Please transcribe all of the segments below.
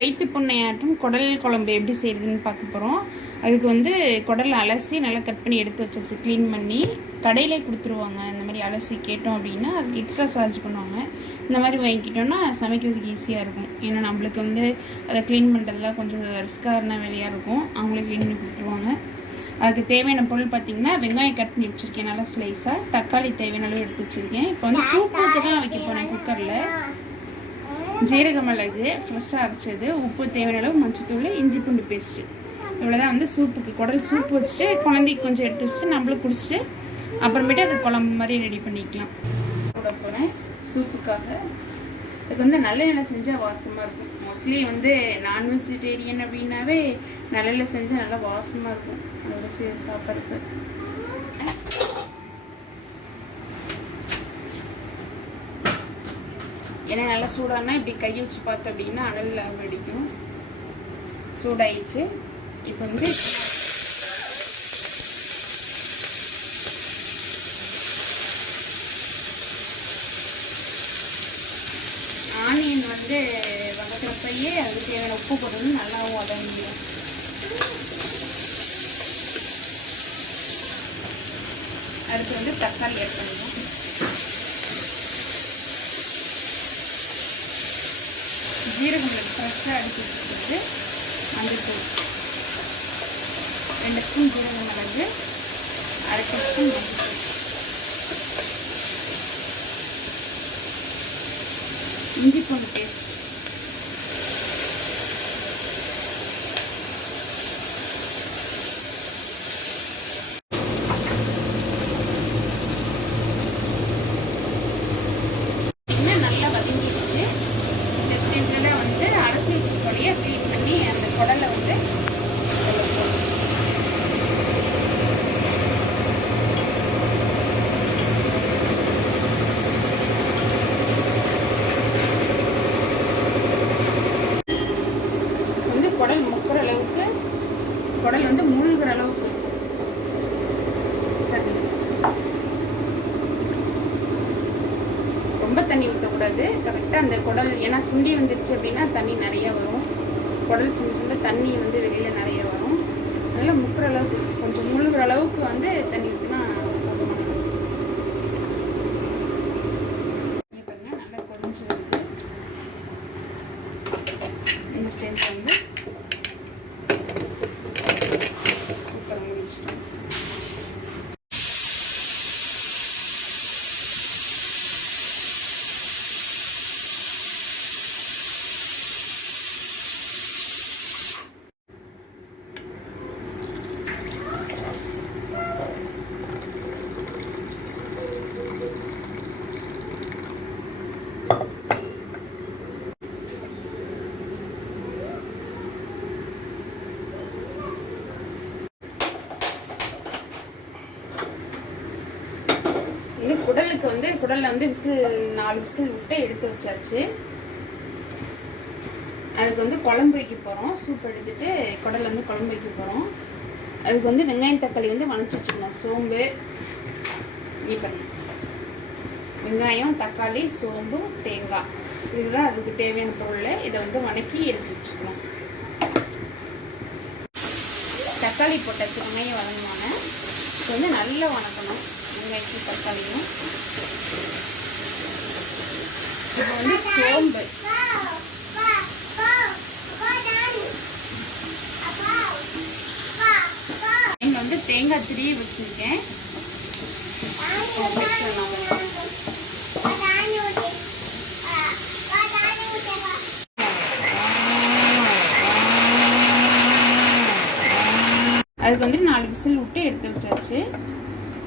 வயிற்று புண்ணையாட்டும் குடல் குழம்பு எப்படி செய்யுதுன்னு பார்க்க போகிறோம். அதுக்கு வந்து குடல் அலசி நல்லா கட் பண்ணி எடுத்து வச்சிருச்சு, க்ளீன் பண்ணி. கடையிலே கொடுத்துருவாங்க. இந்த மாதிரி அலசி கேட்டோம் அப்படின்னா அதுக்கு எக்ஸ்ட்ரா சார்ஜ் பண்ணுவாங்க. இந்த மாதிரி வாங்கிக்கிட்டோன்னா சமைக்கிறதுக்கு ஈஸியாக இருக்கும். ஏன்னா நம்மளுக்கு வந்து அதை க்ளீன் பண்ணுறதுலாம் கொஞ்சம் ரிஸ்க்கான வேலையாக இருக்கும். அவங்களே க்ளீன் பண்ணி கொடுத்துருவாங்க. அதுக்கு தேவையான பொருள் பார்த்திங்கன்னா, வெங்காயம் கட் பண்ணி வச்சுருக்கேன் நல்லா ஸ்லைஸாக. தக்காளி தேவையான அளவு எடுத்து வச்சுருக்கேன். இப்போ வந்து சூப்புக்கு தான் வைக்க போகிறேன் குக்கரில். ஜீரக மிளகு ஃப்ரெஷ்ஷாக அரைச்சது, உப்பு தேவையான அளவு, மஞ்சத்தூள், இஞ்சி பூண்டு பேஸ்ட்டு. இவ்வளோதான் வந்து சூப்புக்கு. குடல் சூப் வச்சுட்டு குழந்தைக்கு கொஞ்சம் எடுத்து வச்சுட்டு நம்மளும் குடிச்சிட்டு அப்புறமேட்டு அது குழம்பு மாதிரி ரெடி பண்ணிக்கலாம். போட போகிறேன் சூப்புக்காக. அதுக்கு வந்து நல்லெண்ணெய் செஞ்சால் வாசமாக இருக்கும். மோஸ்ட்லி வந்து நான்வெஜிடேரியன் அப்படின்னாவே நல்லெண்ணெய் செஞ்சால் நல்லா வாசமாக இருக்கும் அதோட சாப்பிட்றதுக்கு. ஏன்னா நல்லா சூடானா இப்படி கை வச்சு பார்த்தோம் அப்படின்னா அனல் அடிக்கும். சூடாயிடுச்சு. இப்போ வந்து ஆனியன் வந்து வதக்கிறப்பையே அதுக்கு தேவையான உப்பு போட்டு நல்லா வதங்கிடும். அடுத்து வந்து தக்காளி ஆட் பண்ணிடுவோம். ஜீரக மிளகு ஃப்ரெஷ்ஷாக அடித்து வச்சுக்கிறது, மஞ்சள் 2 ஸ்பூன் ஜீரக மிளகு, 1/2 ஸ்பூன் மஞ்சள், இஞ்சி பூண்டு பேஸ்ட், நல்லா வதங்கிடுச்சு. இந்த ஸ்டேஜில் வந்து அலசி வச்சுக்கொள்ளையே க்ளீன் பண்ணி அந்த குடலை வந்து குடல் முக்கிற அளவுக்கு, குடல் வந்து மூழ்கிற அளவுக்கு ரொம்ப தண்ணி ஊற்றக்கூடாது. கரெக்டாக அந்த குடல், ஏன்னா சுண்டி வந்துடுச்சு அப்படின்னா தண்ணி நிறைய வரும். குடல் செஞ்சு தண்ணி வந்து வெளியில் நிறைய வரும். நல்லா முக்கிற அளவுக்கு, கொஞ்சம் மூழ்கிற அளவுக்கு வந்து தண்ணி ஊற்றினா பாருங்க நல்லா கொதிஞ்சு வருது. இந்த ஸ்டேஜில் வந்து குடலுக்கு வந்து குடலில் வந்து 4 விசில் விட்டு எடுத்து வச்சாச்சு. அதுக்கு வந்து குழம்பு வைக்க போகிறோம். சூப் எடுத்துட்டு குடலில் வந்து குழம்பு வைக்க போகிறோம். அதுக்கு வந்து வெங்காயம் தக்காளி வந்து வதச்சி வச்சுக்கணும். சோம்பு, இப்போ வெங்காயம் தக்காளி சோம்பு தேங்காய் இதுதான் அதுக்கு தேவையான பொருள். இதை வந்து வதக்கி எடுத்து வச்சுக்கணும். தக்காளி போட்டாச்சு. வெங்காயம் வதங்குவாங்க. இப்போ வந்து நல்லா வதக்கணும் வெங்காயத்தையும் தக்காளியும். இப்போ வந்து சோம்பு, இங்கே வந்து தேங்காய் திருவி வச்சுருக்கேன். அதுக்கு வந்து 4 விசில் விட்டு எடுத்து வச்சாச்சு.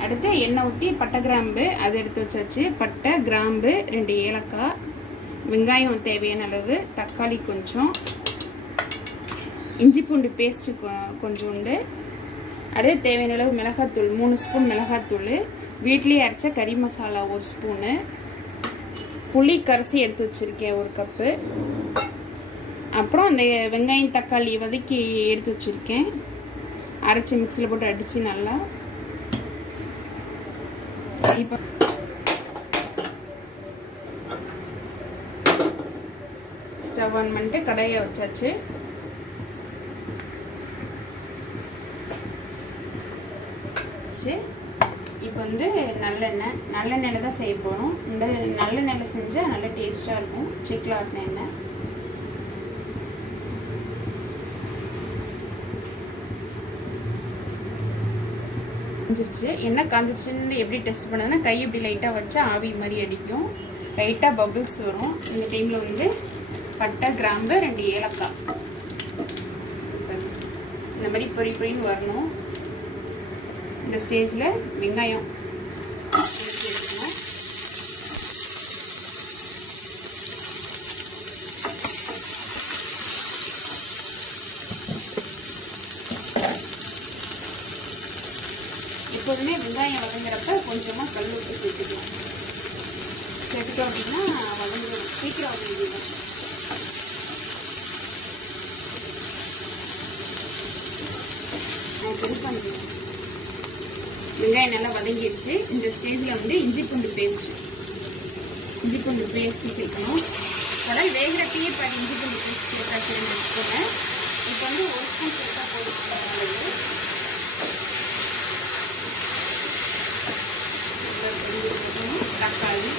அடுத்து எண்ணெய் ஊற்றி பட்டை கிராம்பு அது எடுத்து வச்சாச்சு. பட்டை கிராம்பு 2 ஏலக்காய், வெங்காயம் தேவையான அளவு, தக்காளி கொஞ்சம், இஞ்சி பூண்டு பேஸ்ட்டு கொஞ்சோண்டு, அடுத்து தேவையான அளவு மிளகாத்தூள் 3 ஸ்பூன் மிளகாத்தூள், வீட்லேயே அரைச்ச கறி மசாலா 1 ஸ்பூனு, புளி கரைசி எடுத்து வச்சுருக்கேன் 1 கப்பு, அப்புறம் அந்த வெங்காயம் தக்காளி வதக்கி எடுத்து வச்சுருக்கேன். அரைச்சி மிக்ஸியில் போட்டு அடித்து நல்லா. இப்போ ஸ்டவ் ஆன் பண்ணிட்டு கடாயை வச்சாச்சு. இப்போ வந்து நல்லெண்ணெயில் தான் செய்ய போகிறோம். இந்த நல்லெண்ணெயில் செஞ்சால் நல்ல டேஸ்ட்டாக இருக்கும். செக்கில் ஆட்டின எண்ணெய். காஞ்சிருச்சு. எண்ணெய் காஞ்சிருச்சுன்னு எப்படி டெஸ்ட் பண்ணுதுன்னா, கை இப்படி லைட்டாக வச்சா ஆவி மாதிரி அடிக்கும், லைட்டாக பபிள்ஸ் வரும். இந்த டைமில் வந்து பட்டை, கிராம்பு, 2 ஏலக்காய் இந்த மாதிரி பொரின்னு வரணும். இந்த ஸ்டேஜில் வெங்காயம் எடுத்துக்கணும். எப்போதுமே வெங்காயம் வதங்குறப்ப கொஞ்சமாக கல் உப்பு சேர்த்துக்கலாம். சேர்த்துட்டோம் அப்படின்னா வதங்கிடும், சீக்கிரம் வதங்கிடும். வெங்காயம் நல்லா வதங்கிடுச்சு. இந்த ஸ்டேஜில் வந்து இஞ்சி பூண்டு பேஸ்ட் சேர்க்கணும். அதாவது வேகிறப்பயே இப்போ இஞ்சி பூண்டு பேஸ்ட் சேர்த்தா சேர்ந்துருக்கோங்க. இப்போ வந்து 1 ஸ்பூன் சேர்த்தா போதும். தக்காளி,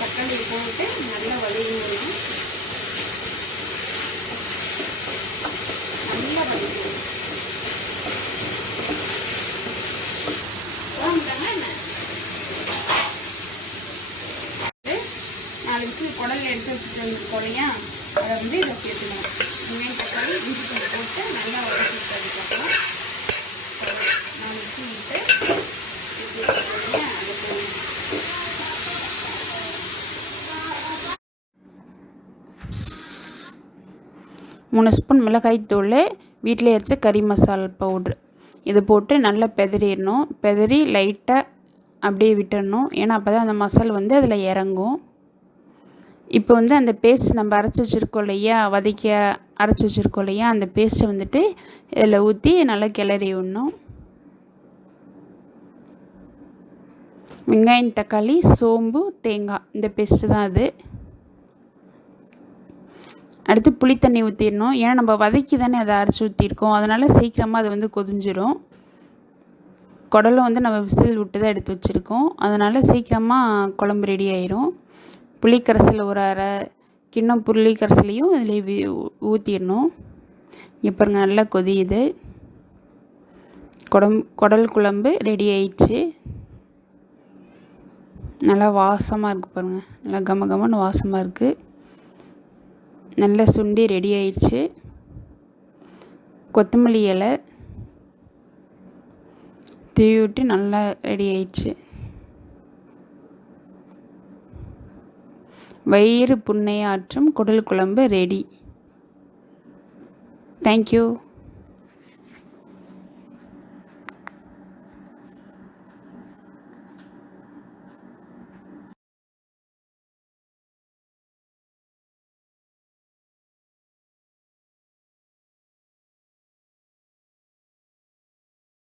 தக்காளியை போட்டு நல்லா வதங்கிடணும். நல்லா வதங்கிடும். 4 விசில் குடல் எடுத்து வச்சுட்டு வந்து குறையா அதை வந்து இதை சேர்த்துக்கணும். வெங்காயம், தக்காளி, இஞ்சி பூண்டு போட்டு நல்லா வதக்கிட்டு அதுக்கப்புறம் 4 விசில் விட்டு அதை 3 ஸ்பூன் மிளகாய்த்தூள், வீட்டில் அரைச்ச கறி மசாலா பவுட்ரு இது போட்டு நல்லா பெதறிடணும். பெதறி லைட்டாக அப்படியே விட்டுடணும். ஏன்னா அப்போ தான் அந்த மசாலா வந்து அதில் இறங்கும். இப்போ வந்து அந்த பேஸ்ட் நம்ம அரைச்சி வச்சுருக்கோம் இல்லையா, அரைச்சி வச்சுருக்கோம் இல்லையா, அந்த பேஸ்ட்டை வந்துட்டு இதில் ஊற்றி நல்லா கிளறி விடணும். வெங்காயம், தக்காளி, சோம்பு, தேங்காய் இந்த பேஸ்ட்டு தான் அது. அடுத்து புளி தண்ணி ஊற்றிடணும். ஏன்னா நம்ம வதக்கி தானே அதை அரைச்சி ஊற்றிருக்கோம், அதனால் சீக்கிரமாக அது வந்து கொதிஞ்சிரும். குடலும் வந்து நம்ம விசில் விட்டு தான் எடுத்து வச்சுருக்கோம், அதனால் சீக்கிரமாக குழம்பு ரெடி ஆயிரும். புளிக்கரைசல் ஒரு அரை கிண்ணம் புளிக்கரைசலையும் இதில் ஊற்றிடணும். இப்போ நல்லா கொதியுது. குடல் குழம்பு ரெடி ஆயிடுச்சு. நல்லா வாசமாக இருக்குது பாருங்கள், நல்லா கமகமன்னு வாசமாக இருக்குது. நல்லா சுண்டி ரெடி ஆயிடுச்சு. கொத்தமல்லி இலை தூவி விட்டு நல்லா ரெடி ஆயிடுச்சு. வயிறு புண்ணையாற்றும் குடல் குழம்பு ரெடி. தேங்க்யூ.